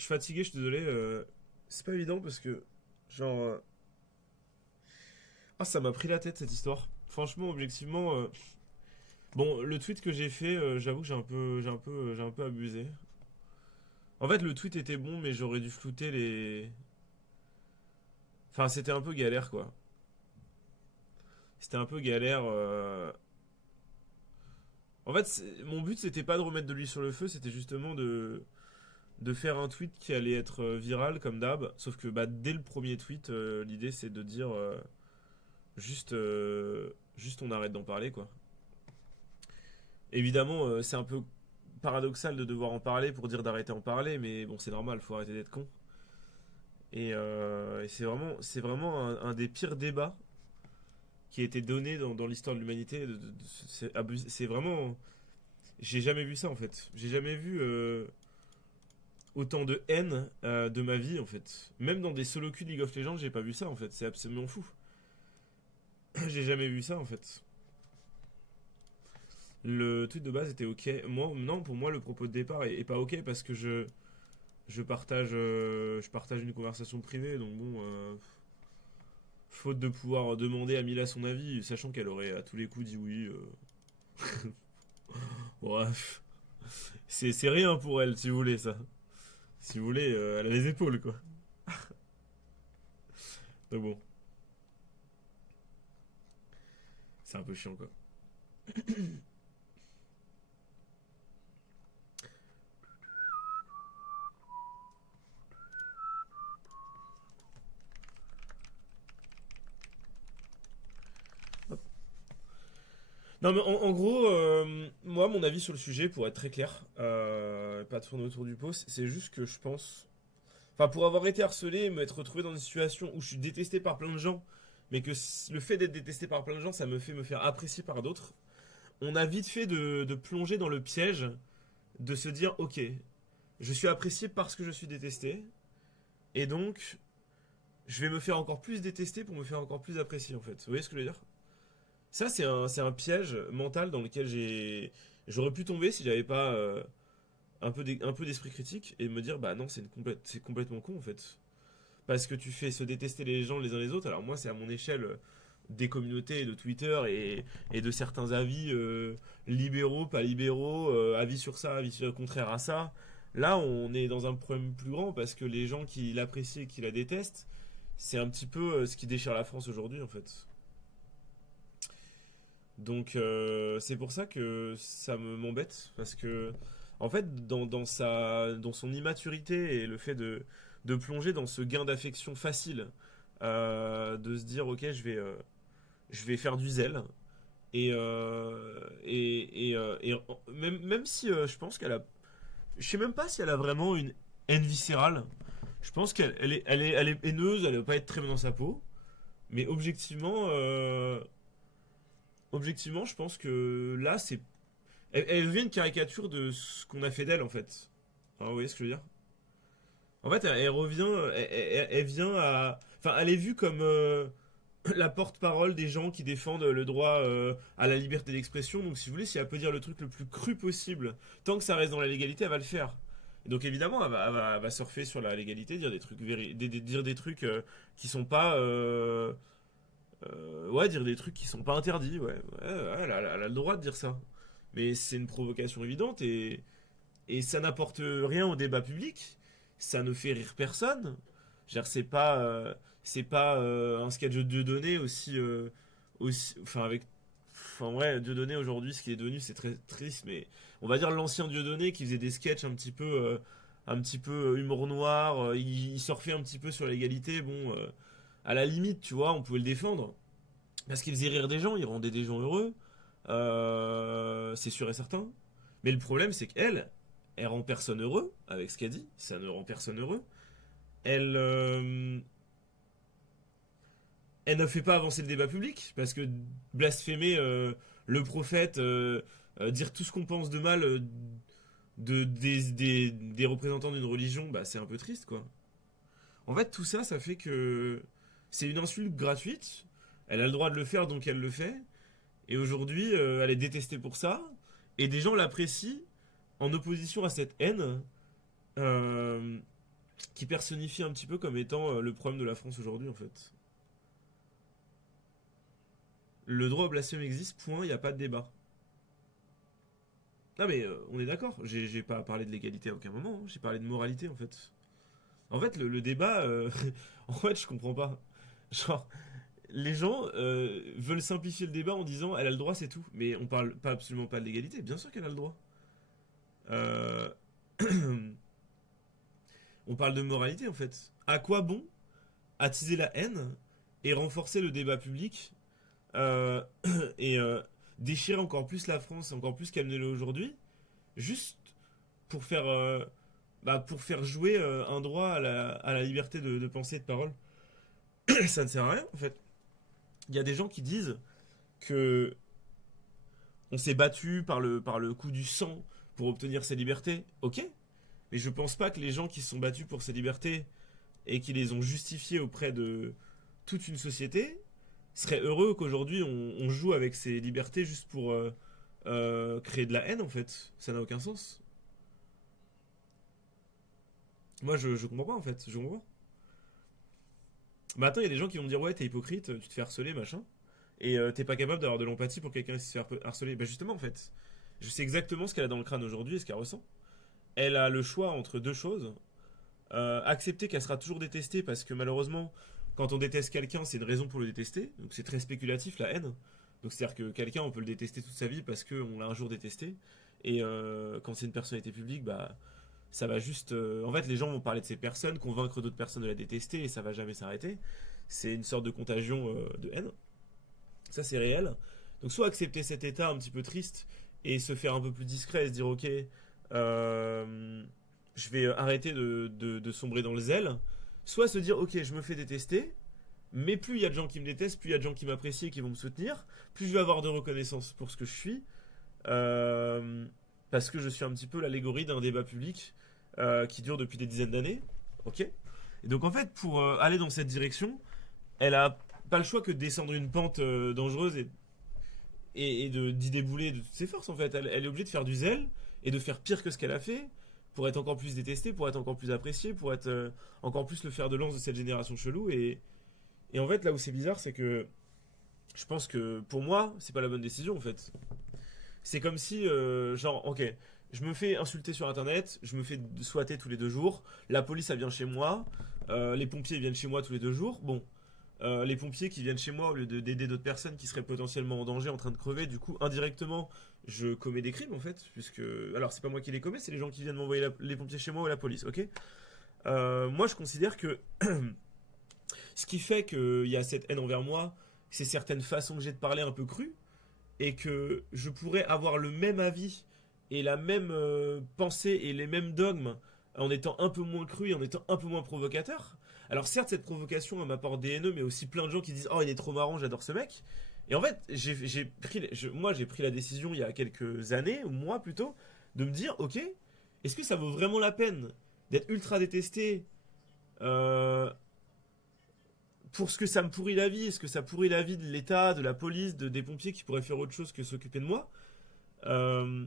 Je suis fatigué, je suis désolé. C'est pas évident parce que, genre. Ah, ça m'a pris la tête cette histoire. Franchement, objectivement. Bon, le tweet que j'ai fait, j'avoue que j'ai un peu abusé. En fait, le tweet était bon, mais j'aurais dû flouter les. Enfin, c'était un peu galère, quoi. C'était un peu galère. En fait, mon but, c'était pas de remettre de l'huile sur le feu, c'était justement de faire un tweet qui allait être viral, comme d'hab. Sauf que bah, dès le premier tweet, l'idée, c'est de dire juste on arrête d'en parler, quoi. Évidemment, c'est un peu paradoxal de devoir en parler pour dire d'arrêter d'en parler, mais bon, c'est normal, faut arrêter d'être con. Et c'est vraiment un des pires débats qui a été donné dans l'histoire de l'humanité. C'est vraiment. J'ai jamais vu ça en fait. J'ai jamais vu autant de haine de ma vie en fait. Même dans des solo queues de League of Legends, j'ai pas vu ça en fait. C'est absolument fou. J'ai jamais vu ça en fait. Le tweet de base était ok. Moi, non, pour moi, le propos de départ est pas ok parce que je partage une conversation privée, donc bon, faute de pouvoir demander à Mila son avis, sachant qu'elle aurait à tous les coups dit oui. Bref, c'est rien pour elle, si vous voulez ça. Si vous voulez, elle a les épaules quoi. Donc bon, c'est un peu chiant quoi. Non mais en gros, moi mon avis sur le sujet, pour être très clair, pas tourner autour du pot, c'est juste que je pense. Enfin, pour avoir été harcelé et m'être retrouvé dans une situation où je suis détesté par plein de gens, mais que le fait d'être détesté par plein de gens, ça me fait me faire apprécier par d'autres, on a vite fait de plonger dans le piège de se dire, ok, je suis apprécié parce que je suis détesté, et donc je vais me faire encore plus détester pour me faire encore plus apprécier en fait. Vous voyez ce que je veux dire? Ça, c'est un piège mental dans lequel j'aurais pu tomber si j'avais pas un peu d'esprit critique et me dire, bah non, c'est complètement con en fait. Parce que tu fais se détester les gens les uns les autres. Alors moi, c'est à mon échelle des communautés de Twitter et de certains avis libéraux, pas libéraux, avis sur ça, avis sur le contraire à ça. Là, on est dans un problème plus grand parce que les gens qui l'apprécient et qui la détestent, c'est un petit peu ce qui déchire la France aujourd'hui en fait. Donc c'est pour ça que ça m'embête parce que en fait dans son immaturité et le fait de plonger dans ce gain d'affection facile, de se dire ok je vais faire du zèle même si je pense qu'elle a, je sais même pas si elle a vraiment une haine viscérale. Je pense elle est haineuse, elle va pas être très bien dans sa peau, mais objectivement je pense que là c'est elle devient une caricature de ce qu'on a fait d'elle en fait. Ah, vous voyez ce que je veux dire? En fait, elle revient, elle vient à. Enfin, elle est vue comme la porte-parole des gens qui défendent le droit à la liberté d'expression. Donc, si vous voulez, si elle peut dire le truc le plus cru possible, tant que ça reste dans la légalité, elle va le faire. Et donc, évidemment, elle va surfer sur la légalité, dire des trucs, dire des trucs qui sont pas. Ouais, dire des trucs qui sont pas interdits, ouais. Elle a le droit de dire ça. Mais c'est une provocation évidente et ça n'apporte rien au débat public. Ça ne fait rire personne. Je veux dire, c'est pas un sketch de Dieudonné aussi, enfin avec, enfin ouais, Dieudonné aujourd'hui, ce qui est devenu, c'est très triste, mais on va dire l'ancien Dieudonné qui faisait des sketchs un petit peu humour noir, il surfait un petit peu sur l'égalité. Bon, à la limite, tu vois, on pouvait le défendre parce qu'il faisait rire des gens, il rendait des gens heureux, c'est sûr et certain. Mais le problème, c'est qu'elle, elle rend personne heureux avec ce qu'elle dit. Ça ne rend personne heureux. Elle, euh, elle ne fait pas avancer le débat public parce que blasphémer le prophète, dire tout ce qu'on pense de mal des représentants d'une religion, bah, c'est un peu triste quoi. En fait, tout ça, ça fait que c'est une insulte gratuite. Elle a le droit de le faire, donc elle le fait. Et aujourd'hui, elle est détestée pour ça. Et des gens l'apprécient en opposition à cette haine. Euh, qui personnifie un petit peu comme étant le problème de la France aujourd'hui, en fait. Le droit au blasphème existe, point, il n'y a pas de débat. Non mais on est d'accord, j'ai pas parlé de l'égalité à aucun moment, hein. J'ai parlé de moralité en fait. En fait, le débat, en fait, je comprends pas. Genre, les gens veulent simplifier le débat en disant elle a le droit, c'est tout. Mais on parle pas absolument pas de l'égalité, bien sûr qu'elle a le droit. Euh, on parle de moralité en fait. À quoi bon attiser la haine et renforcer le débat public euh, et déchirer encore plus la France, encore plus qu'elle ne l'est aujourd'hui, juste pour faire, pour faire jouer un droit à la liberté de pensée et de parole. Ça ne sert à rien en fait. Il y a des gens qui disent que on s'est battu par le coup du sang pour obtenir ces libertés. Ok, mais je pense pas que les gens qui se sont battus pour ces libertés et qui les ont justifiées auprès de toute une société seraient heureux qu'aujourd'hui on joue avec ces libertés juste pour créer de la haine en fait. Ça n'a aucun sens. Moi je comprends pas en fait. Je comprends pas. Mais attends, il y a des gens qui vont me dire ouais, t'es hypocrite, tu te fais harceler, machin. Et t'es pas capable d'avoir de l'empathie pour quelqu'un qui se fait harceler. Bah justement, en fait, je sais exactement ce qu'elle a dans le crâne aujourd'hui et ce qu'elle ressent. Elle a le choix entre deux choses. Accepter qu'elle sera toujours détestée parce que malheureusement, quand on déteste quelqu'un, c'est une raison pour le détester. Donc c'est très spéculatif, la haine. Donc c'est-à-dire que quelqu'un, on peut le détester toute sa vie parce qu'on l'a un jour détesté. Et quand c'est une personnalité publique, bah ça va juste. En fait, les gens vont parler de ces personnes, convaincre d'autres personnes de la détester et ça va jamais s'arrêter. C'est une sorte de contagion de haine. Ça, c'est réel. Donc, soit accepter cet état un petit peu triste et se faire un peu plus discret et se dire, ok, je vais arrêter de sombrer dans le zèle. Soit se dire, ok, je me fais détester, mais plus il y a de gens qui me détestent, plus il y a de gens qui m'apprécient et qui vont me soutenir, plus je vais avoir de reconnaissance pour ce que je suis. Euh, Parce que je suis un petit peu l'allégorie d'un débat public qui dure depuis des dizaines d'années. Ok. Et donc, en fait, pour aller dans cette direction, elle a pas le choix que de descendre une pente dangereuse d'y débouler de toutes ses forces en fait. Elle est obligée de faire du zèle et de faire pire que ce qu'elle a fait pour être encore plus détestée, pour être encore plus appréciée, pour être encore plus le fer de lance de cette génération chelou. Et en fait, là où c'est bizarre, c'est que je pense que pour moi, c'est pas la bonne décision en fait. C'est comme si, genre, ok, je me fais insulter sur internet, je me fais swatter tous les 2 jours, la police elle vient chez moi, les pompiers viennent chez moi tous les 2 jours. Bon, les pompiers qui viennent chez moi au lieu d'aider d'autres personnes qui seraient potentiellement en danger, en train de crever, du coup, indirectement, je commets des crimes en fait, puisque. Alors, c'est pas moi qui les commets, c'est les gens qui viennent m'envoyer les pompiers chez moi ou la police, ok. Moi, je considère que ce qui fait qu'il y a cette haine envers moi, c'est certaines façons que j'ai de parler un peu crues, et que je pourrais avoir le même avis et la même pensée et les mêmes dogmes en étant un peu moins cru et en étant un peu moins provocateur. Alors certes, cette provocation elle m'apporte des haineux, mais aussi plein de gens qui disent oh il est trop marrant, j'adore ce mec. Et en fait, moi j'ai pris la décision il y a quelques années, ou mois plutôt, de me dire ok, est-ce que ça vaut vraiment la peine d'être ultra détesté euh, pour ce que ça me pourrit la vie? Est-ce que ça pourrit la vie de l'État, de la police, des pompiers qui pourraient faire autre chose que s'occuper de moi? Euh,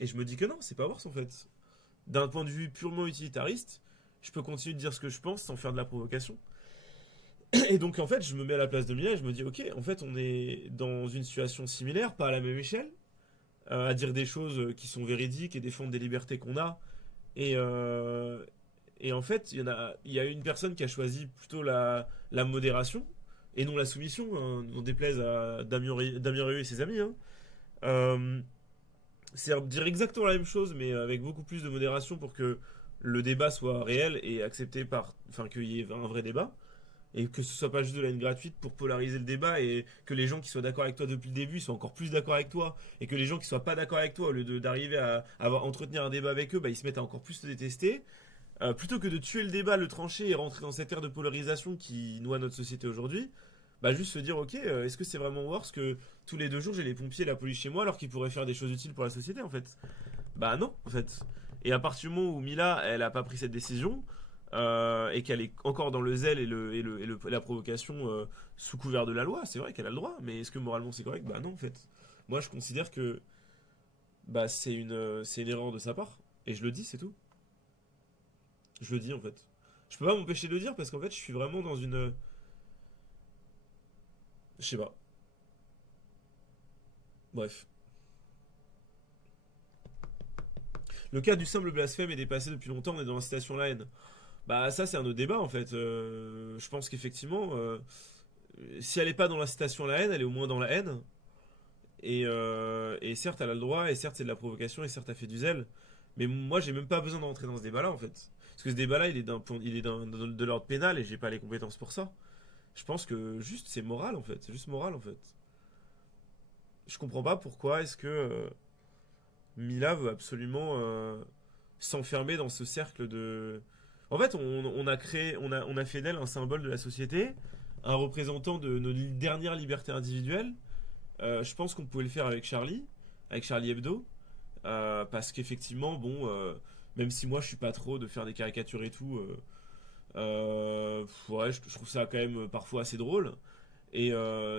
et je me dis que non, c'est pas worse en fait. D'un point de vue purement utilitariste, je peux continuer de dire ce que je pense sans faire de la provocation. Et donc en fait, je me mets à la place de Mila et je me dis ok, en fait, on est dans une situation similaire, pas à la même échelle, à dire des choses qui sont véridiques et défendre des libertés qu'on a. Et, en fait, il y a une personne qui a choisi plutôt la modération et non la soumission, hein, on déplaise à Damien Rieu et ses amis. Hein. Euh, c'est dire exactement la même chose, mais avec beaucoup plus de modération pour que le débat soit réel et accepté par. Enfin, qu'il y ait un vrai débat. Et que ce soit pas juste de la haine gratuite pour polariser le débat et que les gens qui soient d'accord avec toi depuis le début soient encore plus d'accord avec toi. Et que les gens qui soient pas d'accord avec toi, au lieu d'arriver à entretenir un débat avec eux, bah, ils se mettent à encore plus te détester. Plutôt que de tuer le débat, le trancher et rentrer dans cette ère de polarisation qui noie notre société aujourd'hui, bah juste se dire ok, est-ce que c'est vraiment worse que tous les 2 jours j'ai les pompiers et la police chez moi alors qu'ils pourraient faire des choses utiles pour la société en fait? Bah non en fait. Et à partir du moment où Mila elle a pas pris cette décision et qu'elle est encore dans le zèle et la provocation sous couvert de la loi, c'est vrai qu'elle a le droit, mais est-ce que moralement c'est correct? Bah non en fait. Moi je considère que bah c'est une erreur de sa part et je le dis c'est tout. Je le dis en fait. Je peux pas m'empêcher de le dire parce qu'en fait, je suis vraiment dans une. Je sais pas. Bref. Le cas du simple blasphème est dépassé depuis longtemps, on est dans l'incitation à la haine. Bah, ça, c'est un autre débat en fait. Je pense qu'effectivement, si elle est pas dans l'incitation à la haine, elle est au moins dans la haine. Et certes, elle a le droit, et certes, c'est de la provocation, et certes, elle fait du zèle. Mais moi, j'ai même pas besoin d'entrer dans ce débat-là, en fait. Parce que ce débat-là, il est de l'ordre pénal, et j'ai pas les compétences pour ça. Je pense que juste, c'est moral, en fait. C'est juste moral, en fait. Je comprends pas pourquoi est-ce que Mila veut absolument s'enfermer dans ce cercle de... En fait, on a créé, on a fait d'elle un symbole de la société, un représentant de nos dernières libertés individuelles. Je pense qu'on pouvait le faire avec Charlie Hebdo, parce qu'effectivement, bon, même si moi je suis pas trop de faire des caricatures et tout, ouais, je trouve ça quand même parfois assez drôle, et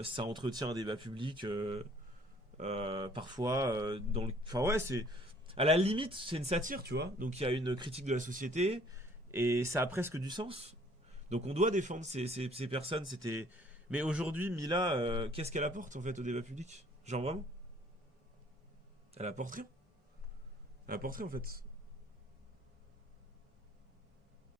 ça entretient un débat public, parfois, enfin ouais, c'est... À la limite, c'est une satire, tu vois, donc il y a une critique de la société, et ça a presque du sens. Donc on doit défendre ces personnes, c'était... Mais aujourd'hui, Mila, qu'est-ce qu'elle apporte en fait au débat public? Genre vraiment? Elle apporte rien. Elle apporte rien en fait.